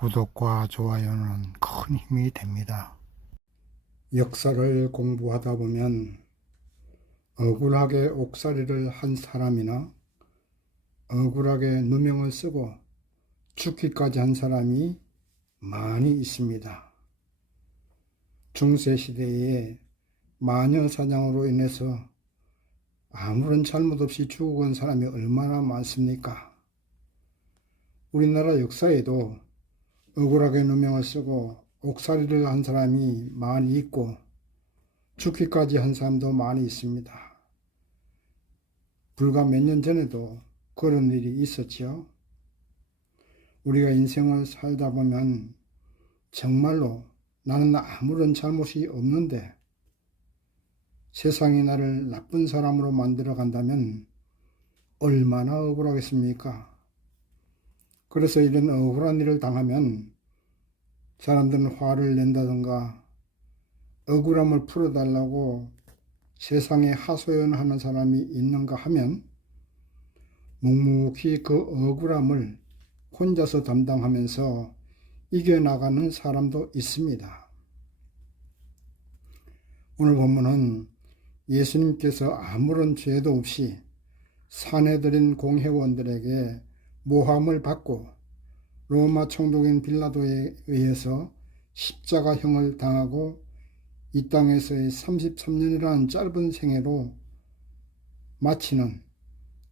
구독과 좋아요는 큰 힘이 됩니다. 역사를 공부하다 보면 억울하게 옥살이를 한 사람이나 억울하게 누명을 쓰고 죽기까지 한 사람이 많이 있습니다. 중세시대에 마녀사냥으로 인해서 아무런 잘못 없이 죽어간 사람이 얼마나 많습니까? 우리나라 역사에도 억울하게 누명을 쓰고 옥살이를 한 사람이 많이 있고 죽기까지 한 사람도 많이 있습니다. 불과 몇 년 전에도 그런 일이 있었지요. 우리가 인생을 살다 보면 정말로 나는 아무런 잘못이 없는데 세상이 나를 나쁜 사람으로 만들어 간다면 얼마나 억울하겠습니까? 그래서 이런 억울한 일을 당하면 사람들은 화를 낸다든가 억울함을 풀어달라고 세상에 하소연하는 사람이 있는가 하면 묵묵히 그 억울함을 혼자서 담당하면서 이겨나가는 사람도 있습니다. 오늘 본문은 예수님께서 아무런 죄도 없이 산해드린 공회원들에게 모함을 받고 로마 총독인 빌라도에 의해서 십자가형을 당하고 이 땅에서의 33년이라는 짧은 생애로 마치는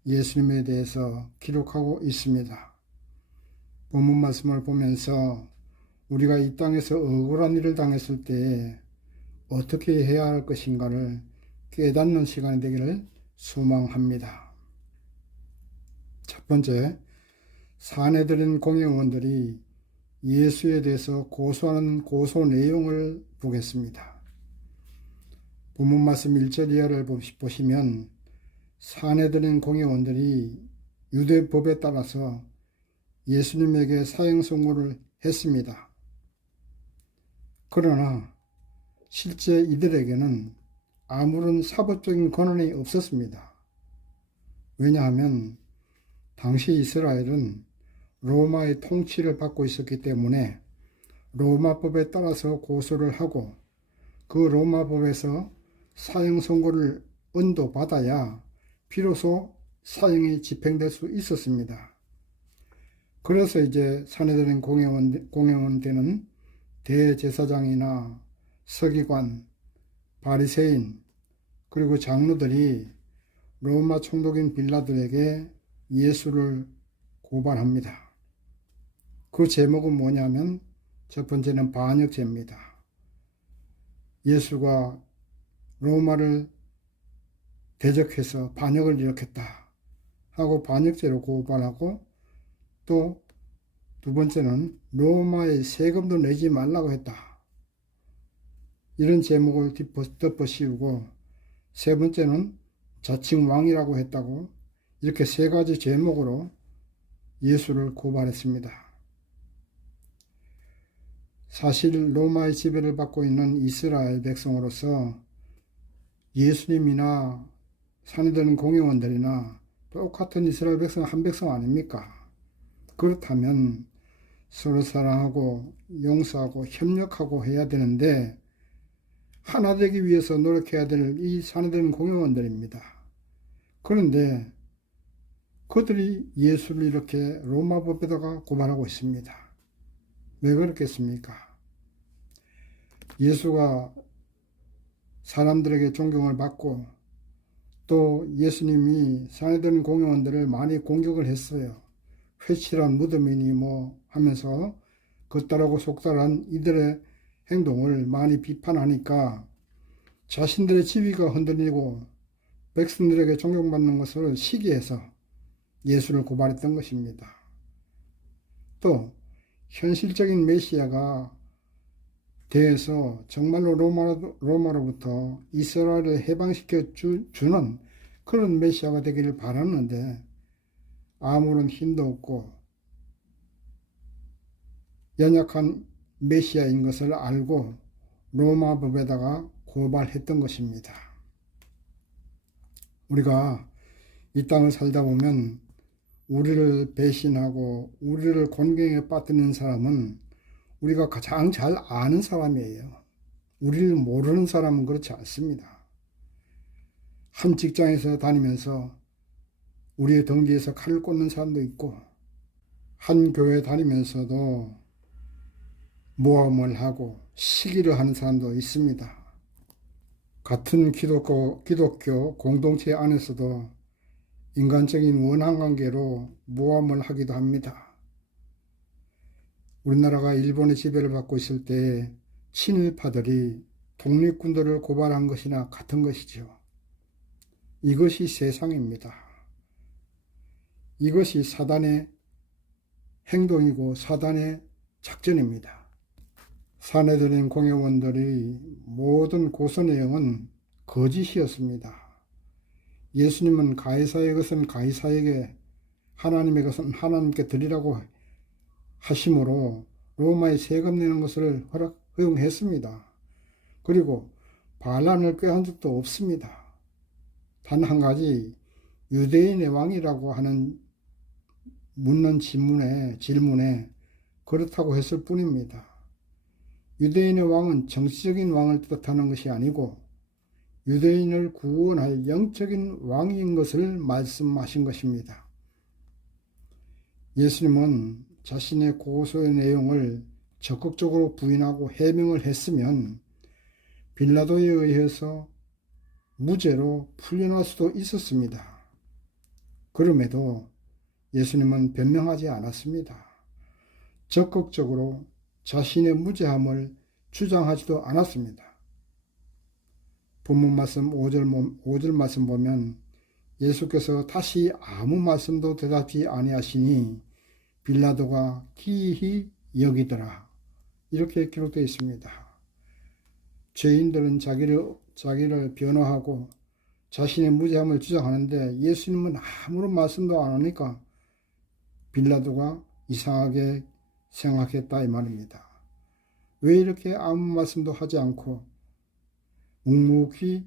예수님에 대해서 기록하고 있습니다. 본문 말씀을 보면서 우리가 이 땅에서 억울한 일을 당했을 때 어떻게 해야 할 것인가를 깨닫는 시간이 되기를 소망합니다. 첫 번째, 산해드린 공회의원들이 예수에 대해서 고소하는 고소 내용을 보겠습니다. 본문 말씀 1절 이하를 보시면 산해드린 공회원들이 유대법에 따라서 예수님에게 사형 선고를 했습니다. 그러나 실제 이들에게는 아무런 사법적인 권한이 없었습니다. 왜냐하면 당시 이스라엘은 로마의 통치를 받고 있었기 때문에 로마법에 따라서 고소를 하고 그 로마법에서 사형 선고를 언도받아야 비로소 사형이 집행될 수 있었습니다. 그래서 이제 산해드린 공회원들은 대제사장이나 서기관, 바리새인 그리고 장로들이 로마 총독인 빌라도에게 예수를 고발합니다. 그 제목은 뭐냐면 첫 번째는 반역죄입니다. 예수가 로마를 대적해서 반역을 일으켰다 하고 반역죄로 고발하고 또 두 번째는 로마에 세금도 내지 말라고 했다. 이런 제목을 덮어 씌우고 세 번째는 자칭 왕이라고 했다고 이렇게 세 가지 제목으로 예수를 고발했습니다. 사실 로마의 지배를 받고 있는 이스라엘 백성으로서 예수님이나 산해드린 공회원들이나 똑같은 이스라엘 백성 한 백성 아닙니까? 그렇다면 서로 사랑하고 용서하고 협력하고 해야 되는데 하나 되기 위해서 노력해야 될 이 산해드린 공회원들입니다. 그런데 그들이 예수를 이렇게 로마법에다가 고발하고 있습니다. 왜 그렇겠습니까? 예수가 사람들에게 존경을 받고 또 예수님이 산해드린 공회원들을 많이 공격을 했어요. 회칠한 무덤이니 뭐 하면서 겉다라고 속다란 이들의 행동을 많이 비판하니까 자신들의 지위가 흔들리고 백성들에게 존경받는 것을 시기해서 예수를 고발했던 것입니다. 또 현실적인 메시아가 대해서 정말로 로마로부터 이스라엘을 해방시켜 주는 그런 메시아가 되기를 바랐는데 아무런 힘도 없고 연약한 메시아인 것을 알고 로마법에다가 고발했던 것입니다. 우리가 이 땅을 살다 보면 우리를 배신하고 우리를 곤경에 빠뜨리는 사람은 우리가 가장 잘 아는 사람이에요. 우리를 모르는 사람은 그렇지 않습니다. 한 직장에서 다니면서 우리의 등 뒤에서 칼을 꽂는 사람도 있고, 한 교회 다니면서도 모함을 하고 시기를 하는 사람도 있습니다. 같은 기독교 공동체 안에서도 인간적인 원한관계로 모함을 하기도 합니다. 우리나라가 일본의 지배를 받고 있을 때 친일파들이 독립군들을 고발한 것이나 같은 것이죠. 이것이 세상입니다. 이것이 사단의 행동이고 사단의 작전입니다. 사내들인 공회원들의 모든 고소 내용은 거짓이었습니다. 예수님은 가이사의 것은 가이사에게, 하나님의 것은 하나님께 드리라고 하심으로 로마에 세금 내는 것을 허용했습니다. 그리고 반란을 꾀한 적도 없습니다. 단 한 가지, 유대인의 왕이라고 하는 묻는 질문에 그렇다고 했을 뿐입니다. 유대인의 왕은 정치적인 왕을 뜻하는 것이 아니고 유대인을 구원할 영적인 왕인 것을 말씀하신 것입니다. 예수님은 자신의 고소의 내용을 적극적으로 부인하고 해명을 했으면 빌라도에 의해서 무죄로 풀려날 수도 있었습니다. 그럼에도 예수님은 변명하지 않았습니다. 적극적으로 자신의 무죄함을 주장하지도 않았습니다. 본문 말씀 5절 말씀 보면 예수께서 다시 아무 말씀도 대답지 아니하시니 빌라도가 기이히 여기더라. 이렇게 기록되어 있습니다. 죄인들은 자기를 변호하고 자신의 무죄함을 주장하는데 예수님은 아무런 말씀도 안 하니까 빌라도가 이상하게 생각했다 이 말입니다. 왜 이렇게 아무 말씀도 하지 않고 묵묵히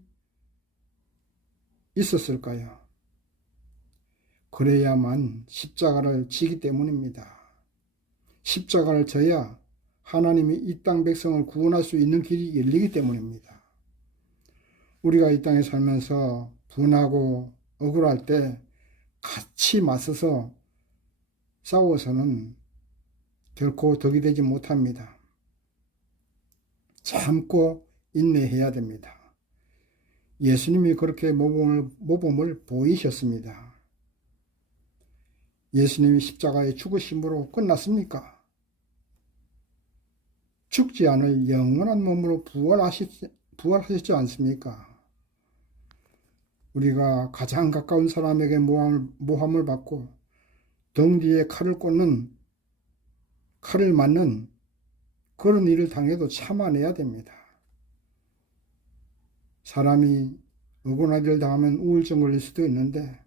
있었을까요? 그래야만 십자가를 지기 때문입니다. 십자가를 져야 하나님이 이 땅 백성을 구원할 수 있는 길이 열리기 때문입니다. 우리가 이 땅에 살면서 분하고 억울할 때 같이 맞서서 싸워서는 결코 덕이 되지 못합니다. 참고 인내해야 됩니다. 예수님이 그렇게 모범을 보이셨습니다. 예수님이 십자가의 죽으심으로 끝났습니까? 죽지 않을 영원한 몸으로 부활하셨지 않습니까? 우리가 가장 가까운 사람에게 모함을 받고 등 뒤에 칼을 맞는 그런 일을 당해도 참아내야 됩니다. 사람이 억울한 일을 당하면 우울증 걸릴 수도 있는데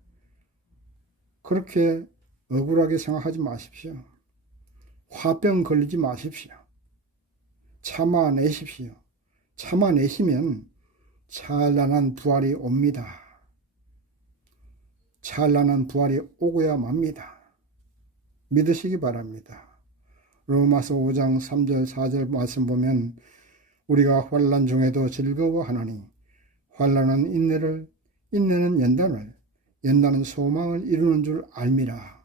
그렇게 억울하게 생각하지 마십시오. 화병 걸리지 마십시오. 참아내십시오. 참아내시면 찬란한 부활이 옵니다. 찬란한 부활이 오고야 맙니다. 믿으시기 바랍니다. 로마서 5장 3절 4절 말씀 보면 우리가 환난 중에도 즐거워하나니 환난은 인내를, 인내는 연단을, 연단은 소망을 이루는 줄 알미라.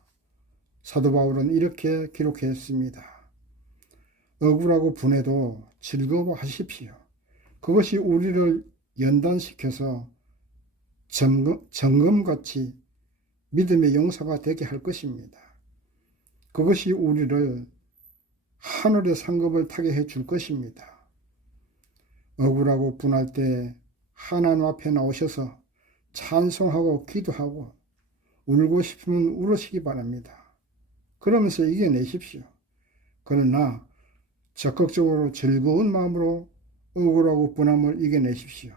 사도 바울은 이렇게 기록했습니다. 억울하고 분해도 즐거워하십시오. 그것이 우리를 연단시켜서 정금같이 믿음의 용사가 되게 할 것입니다. 그것이 우리를 하늘의 상급을 타게 해 줄 것입니다. 억울하고 분할 때 하나님 앞에 나오셔서 찬송하고 기도하고 울고 싶으면 울으시기 바랍니다. 그러면서 이겨내십시오. 그러나 적극적으로 즐거운 마음으로 억울하고 분함을 이겨내십시오.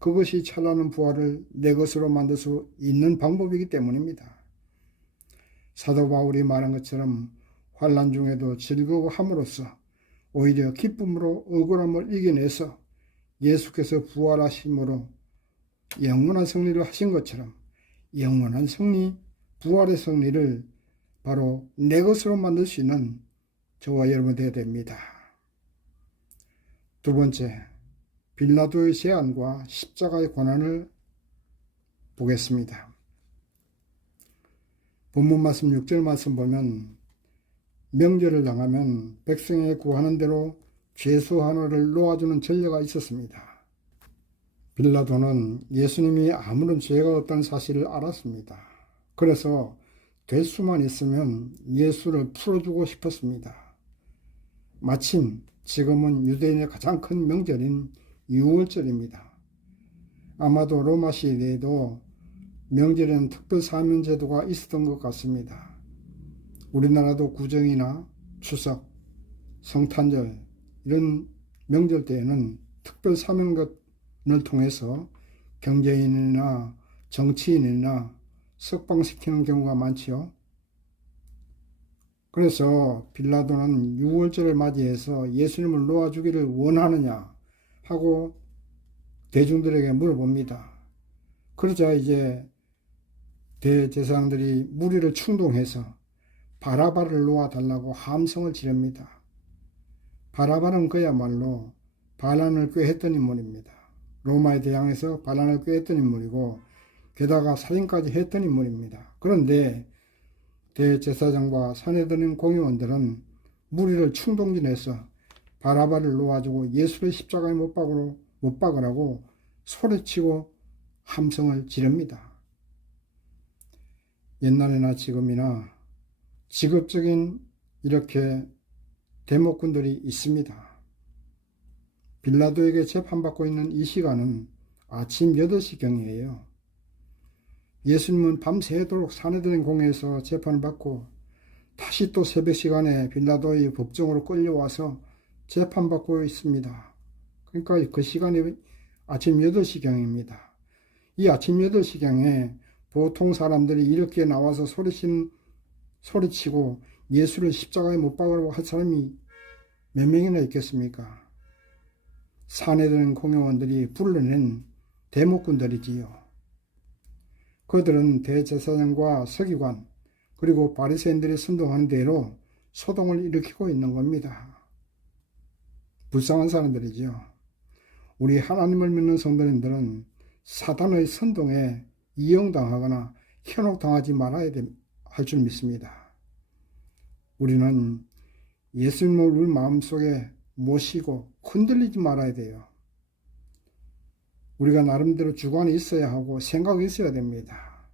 그것이 찬란한 부활을 내 것으로 만들 수 있는 방법이기 때문입니다. 사도 바울이 말한 것처럼 환난 중에도 즐거워함으로써 오히려 기쁨으로 억울함을 이겨내서 예수께서 부활하심으로 영원한 승리를 하신 것처럼 영원한 승리 부활의 승리를 바로 내 것으로 만들 수 있는 저와 여러분 되어야 됩니다. 두 번째, 빌라도의 제안과 십자가의 고난을 보겠습니다. 본문 말씀 6절 말씀 보면 명절을 당하면 백성에 구하는 대로 죄수 하나를 놓아주는 전례가 있었습니다. 빌라도는 예수님이 아무런 죄가 없다는 사실을 알았습니다. 그래서 될 수만 있으면 예수를 풀어주고 싶었습니다. 마침 지금은 유대인의 가장 큰 명절인 유월절입니다. 아마도 로마 시대에도 명절에는 특별 사면 제도가 있었던 것 같습니다. 우리나라도 구정이나 추석, 성탄절 이런 명절 때에는 특별 사면을 통해서 경제인이나 정치인이나 석방시키는 경우가 많지요. 그래서 빌라도는 유월절을 맞이해서 예수님을 놓아주기를 원하느냐 하고 대중들에게 물어봅니다. 그러자 이제 대제사장들이 무리를 충동해서 바라바를 놓아달라고 함성을 지릅니다. 바라바는 그야말로 반란을 꾀했던 인물입니다. 로마에 대항해서 반란을 꾀했던 인물이고 게다가 살인까지 했던 인물입니다. 그런데 대제사장과 산헤드린 공의원들은 무리를 충동진해서 바라바를 놓아주고 예수를 십자가에 못 박으라고 소리치고 함성을 지릅니다. 옛날이나 지금이나 직업적인 이렇게 대목군들이 있습니다. 빌라도에게 재판받고 있는 이 시간은 아침 8시경이에요. 예수님은 밤새도록 산헤드린 공회에서 재판을 받고 다시 또 새벽 시간에 빌라도의 법정으로 끌려와서 재판받고 있습니다. 그러니까 그 시간이 아침 8시경입니다. 이 아침 8시경에 보통 사람들이 이렇게 나와서 소리치고 예수를 십자가에 못 박으라고 할 사람이 몇 명이나 있겠습니까? 산헤드린 공회원들이 불러낸 대목군들이지요. 그들은 대제사장과 서기관 그리고 바리새인들이 선동하는 대로 소동을 일으키고 있는 겁니다. 불쌍한 사람들이죠. 우리 하나님을 믿는 성도님들은 사단의 선동에 이용당하거나 현혹당하지 말아야 할 줄 믿습니다. 우리는 예수님을 우리 마음속에 모시고 흔들리지 말아야 돼요. 우리가 나름대로 주관이 있어야 하고 생각이 있어야 됩니다.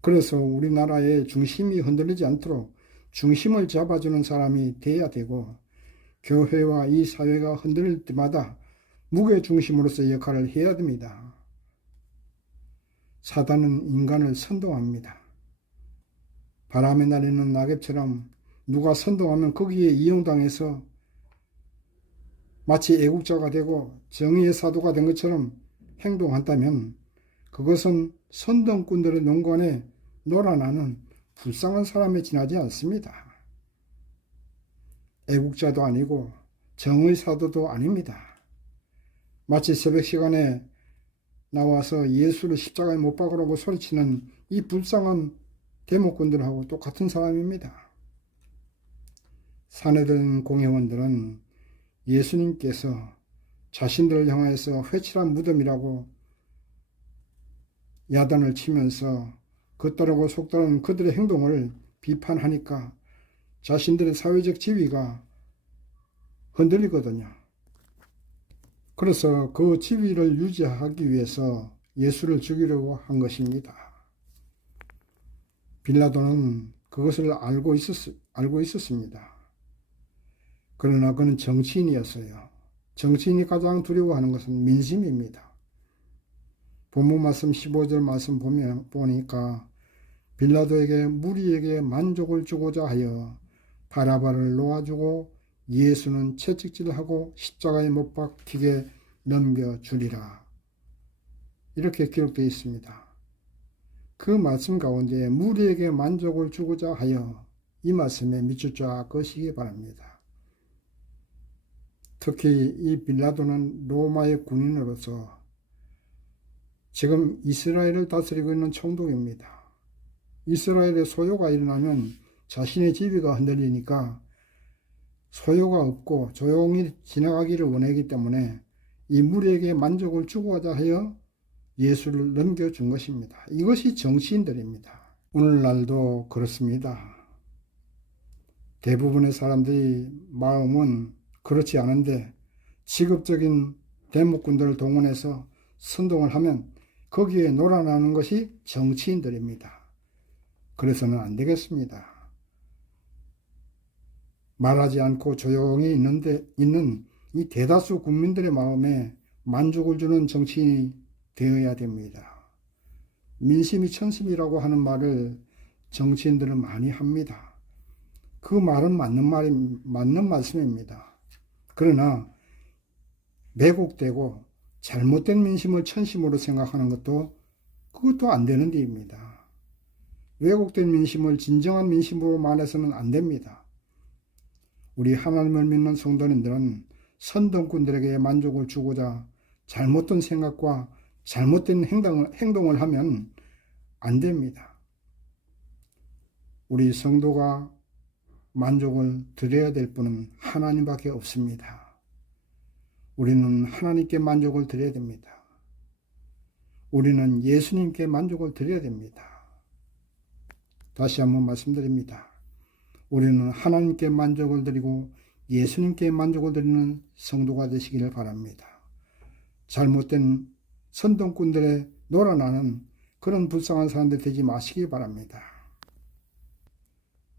그래서 우리나라의 중심이 흔들리지 않도록 중심을 잡아주는 사람이 돼야 되고 교회와 이 사회가 흔들릴 때마다 무게중심으로서 역할을 해야 됩니다. 사단은 인간을 선동합니다. 바람에 날리는 낙엽처럼 누가 선동하면 거기에 이용당해서 마치 애국자가 되고 정의의 사도가 된 것처럼 행동한다면 그것은 선동꾼들의 농간에 놀아나는 불쌍한 사람에 지나지 않습니다. 애국자도 아니고 정의 사도도 아닙니다. 마치 새벽 시간에 나와서 예수를 십자가에 못 박으라고 소리치는 이 불쌍한 대목꾼들하고 똑같은 사람입니다. 산헤드린 공회원들은 예수님께서 자신들을 향해서 회칠한 무덤이라고 야단을 치면서 겉다르고 속다른 그들의 행동을 비판하니까 자신들의 사회적 지위가 흔들리거든요. 그래서 그 지위를 유지하기 위해서 예수를 죽이려고 한 것입니다. 빌라도는 그것을 알고 있었습니다. 그러나 그는 정치인이었어요. 정치인이 가장 두려워하는 것은 민심입니다. 본문 말씀 15절 말씀 보니까 빌라도에게 무리에게 만족을 주고자 하여 바라바를 놓아주고 예수는 채찍질하고 십자가에 못 박히게 넘겨주리라. 이렇게 기록되어 있습니다. 그 말씀 가운데 무리에게 만족을 주고자 하여 이 말씀에 밑줄 쫙 그으시기 바랍니다. 특히 이 빌라도는 로마의 군인으로서 지금 이스라엘을 다스리고 있는 총독입니다. 이스라엘의 소요가 일어나면 자신의 지위가 흔들리니까 소요가 없고 조용히 지나가기를 원하기 때문에 이 무리에게 만족을 주고자 하여 예수를 넘겨준 것입니다. 이것이 정치인들입니다. 오늘날도 그렇습니다. 대부분의 사람들이 마음은 그렇지 않은데 직업적인 대목군들을 동원해서 선동을 하면 거기에 놀아나는 것이 정치인들입니다. 그래서는 안 되겠습니다. 말하지 않고 조용히 있는 이 대다수 국민들의 마음에 만족을 주는 정치인이 되어야 됩니다. 민심이 천심이라고 하는 말을 정치인들은 많이 합니다. 그 말은 맞는 말씀입니다. 그러나 왜곡되고 잘못된 민심을 천심으로 생각하는 그것도 안 되는 일입니다. 왜곡된 민심을 진정한 민심으로 말해서는 안 됩니다. 우리 하나님을 믿는 성도님들은 선동꾼들에게 만족을 주고자 잘못된 생각과 잘못된 행동을 하면 안 됩니다. 우리 성도가 만족을 드려야 될 분은 하나님밖에 없습니다. 우리는 하나님께 만족을 드려야 됩니다. 우리는 예수님께 만족을 드려야 됩니다. 다시 한번 말씀드립니다. 우리는 하나님께 만족을 드리고 예수님께 만족을 드리는 성도가 되시기를 바랍니다. 잘못된 선동꾼들의 놀아나는 그런 불쌍한 사람들 되지 마시기 바랍니다.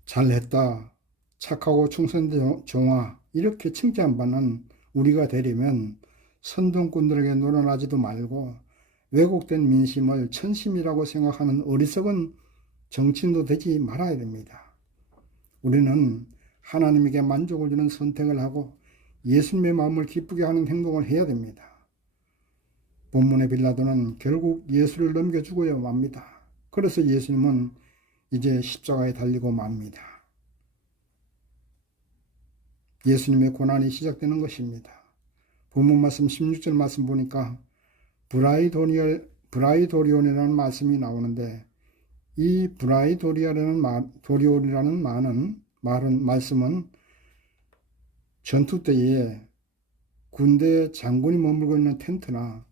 잘했다, 착하고 충성된 종아, 이렇게 칭찬받는 우리가 되려면 선동꾼들에게 놀아나지도 말고 왜곡된 민심을 천심이라고 생각하는 어리석은 정치인도 되지 말아야 됩니다. 우리는 하나님에게 만족을 주는 선택을 하고 예수님의 마음을 기쁘게 하는 행동을 해야 됩니다. 본문의 빌라도는 결국 예수를 넘겨주고야 맙니다. 그래서 예수님은 이제 십자가에 달리고 맙니다. 예수님의 고난이 시작되는 것입니다. 본문 말씀 16절 말씀 보니까 브라이도리온이라는 말씀이 나오는데 이 브라이도리온이라는 말씀은 전투 때에 군대 장군이 머물고 있는 텐트나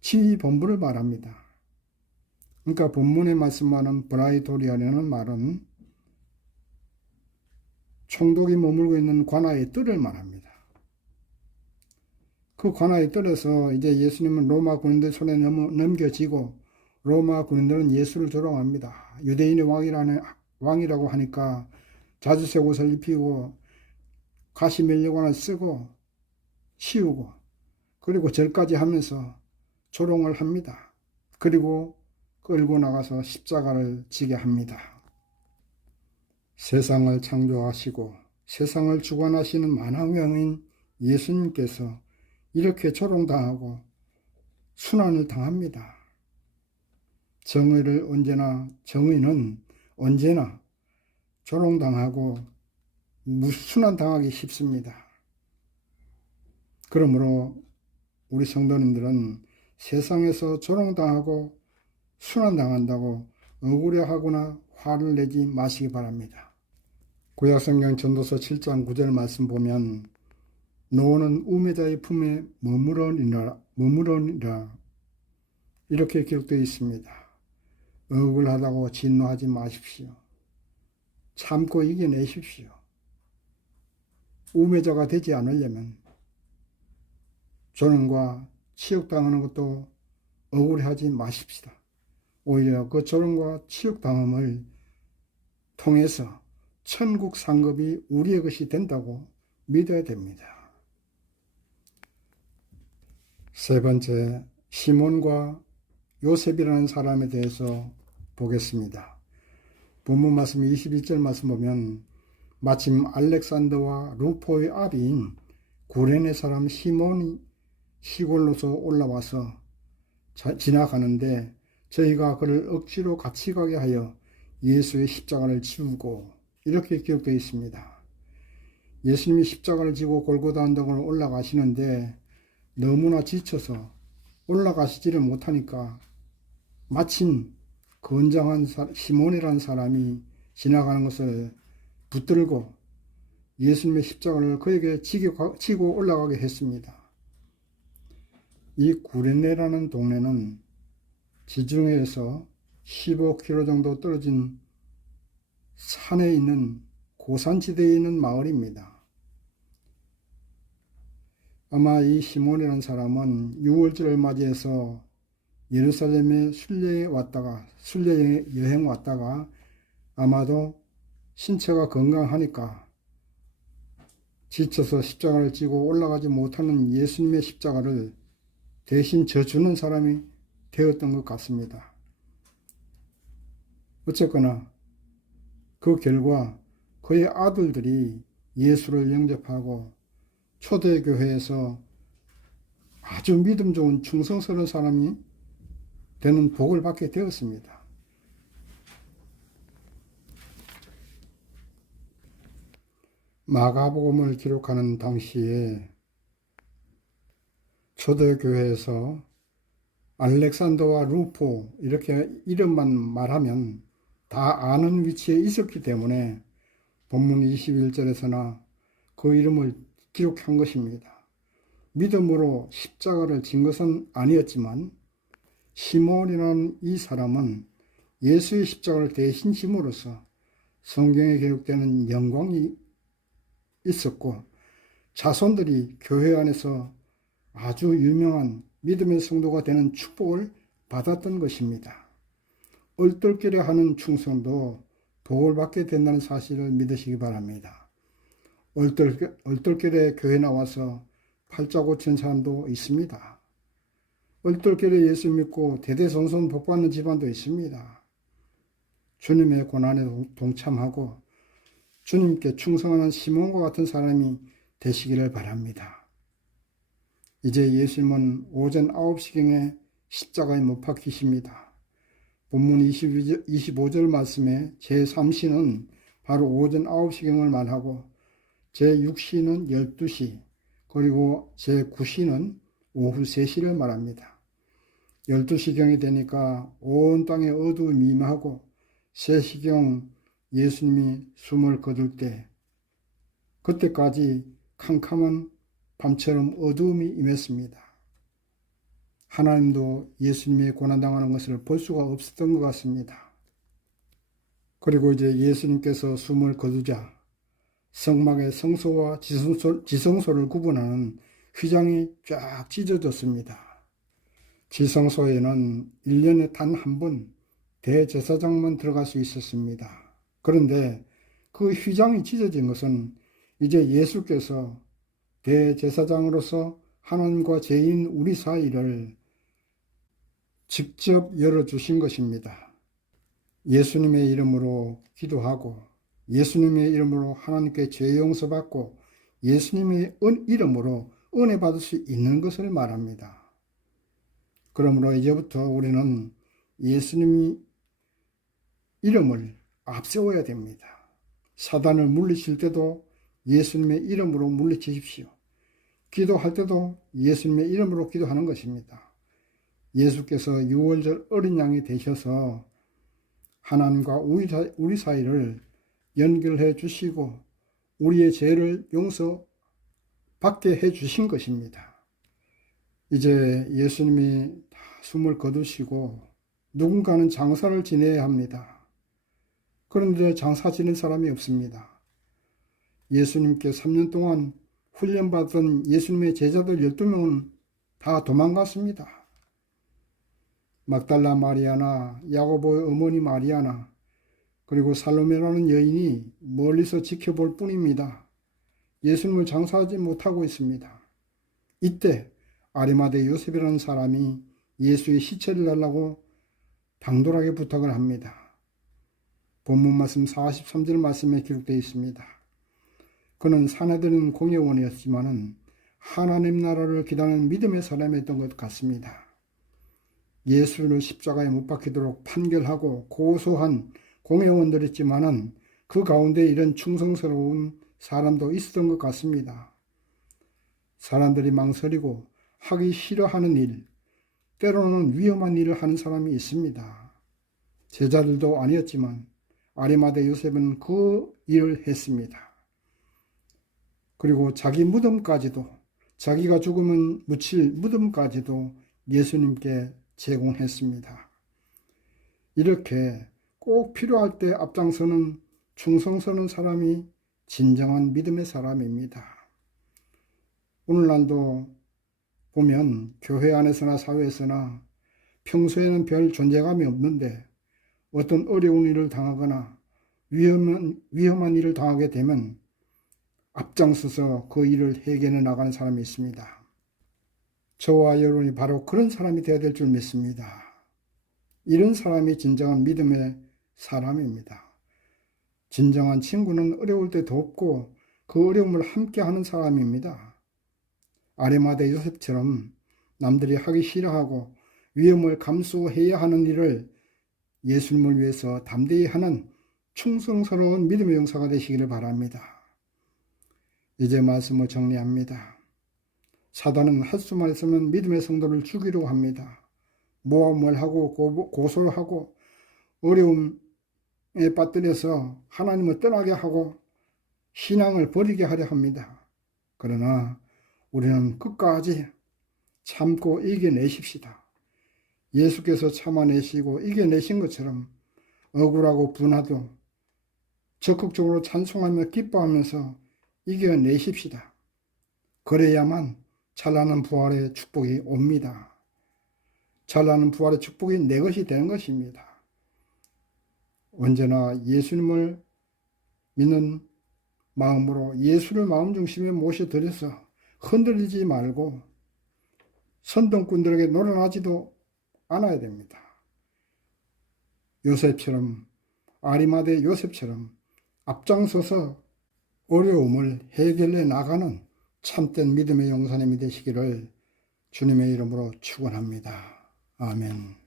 지휘본부를 말합니다. 그러니까 본문에 말씀하는 브라이도리온이라는 말은 총독이 머물고 있는 관아의 뜰을 말합니다. 그 관아의 뜰에서 이제 예수님은 로마 군인들 손에 넘겨지고 로마 군인들은 예수를 조롱합니다. 유대인의 왕이라고 하니까 자주색 옷을 입히고 가시 면류관을 쓰고 씌우고 그리고 절까지 하면서 조롱을 합니다. 그리고 끌고 나가서 십자가를 지게 합니다. 세상을 창조하시고 세상을 주관하시는 만왕왕인 예수님께서 이렇게 조롱당하고 순환을 당합니다. 정의는 언제나 조롱당하고 순환당하기 쉽습니다. 그러므로 우리 성도님들은 세상에서 조롱당하고 순환당한다고 억울해하거나 화를 내지 마시기 바랍니다. 구약성경 전도서 7장 9절 말씀 보면 너는 우매자의 품에 머무르니라 이렇게 기록되어 있습니다. 억울하다고 진노하지 마십시오. 참고 이겨내십시오. 우매자가 되지 않으려면 조롱과 치욕당하는 것도 억울해하지 마십시다. 오히려 그 조롱과 치욕당함을 통해서 천국 상급이 우리의 것이 된다고 믿어야 됩니다. 세 번째, 시몬과 요셉이라는 사람에 대해서 보겠습니다. 본문 말씀 22절 말씀 보면 마침 알렉산더와 루포의 아비인 구레네 사람 시몬이 시골로서 올라와서 지나가는데 저희가 그를 억지로 같이 가게 하여 예수의 십자가를 지우고 이렇게 기록되어 있습니다. 예수님이 십자가를 지고 골고다 언덕을 올라가시는데 너무나 지쳐서 올라가시지를 못하니까 마침 건장한 시몬이라는 사람이 지나가는 것을 붙들고 예수님의 십자가를 그에게 지고 올라가게 했습니다. 이 구레네라는 동네는 지중해에서 15km 정도 떨어진 산에 있는 고산지대에 있는 마을입니다. 아마 이 시몬이라는 사람은 6월절을 맞이해서 예루살렘에 순례 여행 왔다가 아마도 신체가 건강하니까 지쳐서 십자가를 지고 올라가지 못하는 예수님의 십자가를 대신 져주는 사람이 되었던 것 같습니다. 어쨌거나 그 결과 그의 아들들이 예수를 영접하고 초대교회에서 아주 믿음 좋은 충성스러운 사람이 되는 복을 받게 되었습니다. 마가복음을 기록하는 당시에 초대교회에서 알렉산더와 루포 이렇게 이름만 말하면 다 아는 위치에 있었기 때문에 본문 21절에서나 그 이름을 기록한 것입니다. 믿음으로 십자가를 진 것은 아니었지만 시몬이라는 이 사람은 예수의 십자가를 대신 짐으로써 성경에 기록되는 영광이 있었고 자손들이 교회 안에서 아주 유명한 믿음의 성도가 되는 축복을 받았던 것입니다. 얼떨결에 하는 충성도 복을 받게 된다는 사실을 믿으시기 바랍니다. 얼떨결에 교회 나와서 팔자 고친 사람도 있습니다. 얼떨결에 예수 믿고 대대손손 복받는 집안도 있습니다. 주님의 고난에 동참하고 주님께 충성하는 시몬과 같은 사람이 되시기를 바랍니다. 이제 예수님은 오전 9시경에 십자가에 못 박히십니다. 본문 25절 말씀에 제3시는 바로 오전 9시경을 말하고 제6시는 12시 그리고 제9시는 오후 3시를 말합니다. 12시경이 되니까 온 땅에 어두움이 임하고 3시경 예수님이 숨을 거둘 때 그때까지 캄캄한 밤처럼 어두움이 임했습니다. 하나님도 예수님이 고난당하는 것을 볼 수가 없었던 것 같습니다. 그리고 이제 예수님께서 숨을 거두자 성막의 성소와 지성소를 구분하는 휘장이 쫙 찢어졌습니다. 지성소에는 1년에 단 한 번 대제사장만 들어갈 수 있었습니다. 그런데 그 휘장이 찢어진 것은 이제 예수께서 대제사장으로서 하나님과 죄인 우리 사이를 직접 열어주신 것입니다. 예수님의 이름으로 기도하고 예수님의 이름으로 하나님께 죄 용서받고 예수님의 이름으로 은혜 받을 수 있는 것을 말합니다. 그러므로 이제부터 우리는 예수님의 이름을 앞세워야 됩니다. 사단을 물리칠 때도 예수님의 이름으로 물리치십시오. 기도할 때도 예수님의 이름으로 기도하는 것입니다. 예수께서 6월절 어린 양이 되셔서 하나님과 우리 사이를 연결해 주시고 우리의 죄를 용서받게 해 주신 것입니다. 이제 예수님이 다 숨을 거두시고 누군가는 장사를 지내야 합니다. 그런데 장사 지낸 사람이 없습니다. 예수님께 3년 동안 훈련받은 예수님의 제자들 12명은 다 도망갔습니다. 막달라 마리아나 야고보의 어머니 마리아나 그리고 살로메라는 여인이 멀리서 지켜볼 뿐입니다. 예수님을 장사하지 못하고 있습니다. 이때 아리마대 요셉이라는 사람이 예수의 시체를 달라고 당돌하게 부탁을 합니다. 본문 말씀 43절 말씀에 기록되어 있습니다. 그는 사내들은 공예원이었지만 하나님 나라를 기다리는 믿음의 사람이었던 것 같습니다. 예수를 십자가에 못 박히도록 판결하고 고소한 공예원들이었지만 그 가운데 이런 충성스러운 사람도 있었던 것 같습니다. 사람들이 망설이고 하기 싫어하는 일, 때로는 위험한 일을 하는 사람이 있습니다. 제자들도 아니었지만 아리마대 요셉은 그 일을 했습니다. 그리고 자기 무덤까지도, 자기가 죽으면 묻힐 무덤까지도 예수님께 제공했습니다. 이렇게 꼭 필요할 때 앞장서는 충성스러운 사람이 진정한 믿음의 사람입니다. 오늘날도 보면 교회 안에서나 사회에서나 평소에는 별 존재감이 없는데 어떤 어려운 일을 당하거나 위험한 일을 당하게 되면 앞장서서 그 일을 해결해 나가는 사람이 있습니다. 저와 여러분이 바로 그런 사람이 되어야 될 줄 믿습니다. 이런 사람이 진정한 믿음의 사람입니다. 진정한 친구는 어려울 때 돕고 그 어려움을 함께 하는 사람입니다. 아리마대 요셉처럼 남들이 하기 싫어하고 위험을 감수해야 하는 일을 예수님을 위해서 담대히 하는 충성스러운 믿음의 용사가 되시기를 바랍니다. 이제 말씀을 정리합니다. 사단은 할 수만 있으면 믿음의 성도를 죽이려고 합니다. 모함을 하고 고소를 하고 어려움에 빠뜨려서 하나님을 떠나게 하고 신앙을 버리게 하려 합니다. 그러나 우리는 끝까지 참고 이겨내십시다. 예수께서 참아내시고 이겨내신 것처럼 억울하고 분하도 적극적으로 찬송하며 기뻐하면서 이겨내십시다. 그래야만 찬란한 부활의 축복이 옵니다. 찬란한 부활의 축복이 내 것이 되는 것입니다. 언제나 예수님을 믿는 마음으로 예수를 마음 중심에 모셔드려서 흔들리지 말고 선동꾼들에게 놀아나지도 않아야 됩니다. 요셉처럼, 아리마대 요셉처럼 앞장서서 어려움을 해결해 나가는 참된 믿음의 용사님이 되시기를 주님의 이름으로 축원합니다. 아멘.